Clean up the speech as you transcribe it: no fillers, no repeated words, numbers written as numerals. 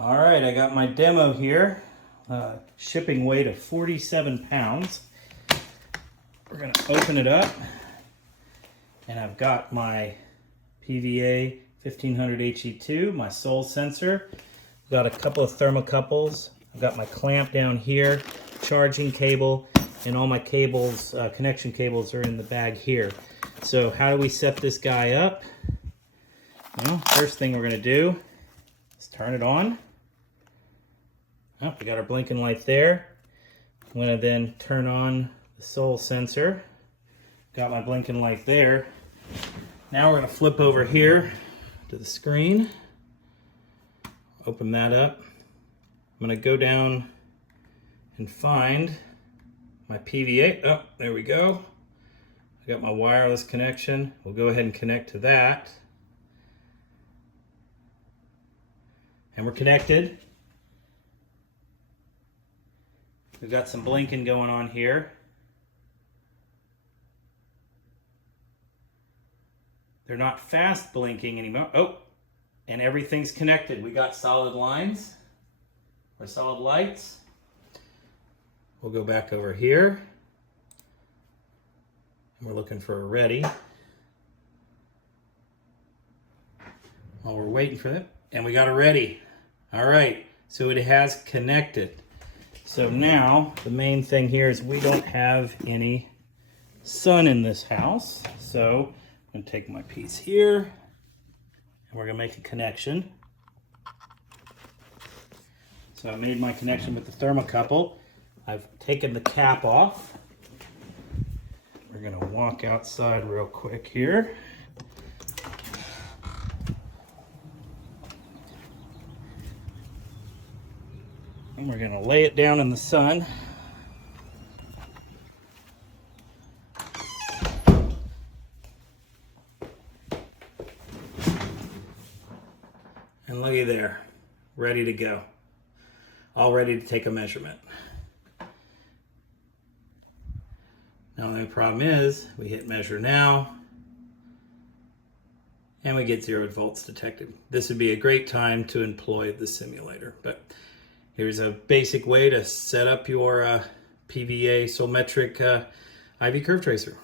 All right, I got my demo here. Shipping weight of 47 pounds. We're gonna open it up, and I've got my PVA 1500 HE2, my Sol sensor. I've got a couple of thermocouples. I've got my clamp down here, charging cable, and all my cables, connection cables are in the bag here. So how do we set this guy up? Well, first thing we're gonna do is turn it on. Oh, we got our blinking light there. I'm gonna then turn on the Sol sensor. Got my blinking light there. Now we're gonna flip over here to the screen. Open that up. I'm gonna go down and find my PVA. Oh, there we go. I got my wireless connection. We'll go ahead and connect to that. And we're connected. We've got some blinking going on here. They're not fast blinking anymore. Oh, and everything's connected. We got solid lines or solid lights. We'll go back over here. And we're looking for a ready. While we're waiting for that, and we got a ready. All right, so it has connected. So now the main thing here is we don't have any sun in this house. So I'm gonna take my piece here and we're gonna make a connection. So I made my connection with the thermocouple. I've taken the cap off. We're gonna walk outside real quick here. And we're gonna lay it down in the sun. And looky there, ready to go. All ready to take a measurement. Now the only problem is, we hit measure now, and we get 0 volts detected. This would be a great time to employ the simulator, but here's a basic way to set up your PVA Solmetric IV curve tracer.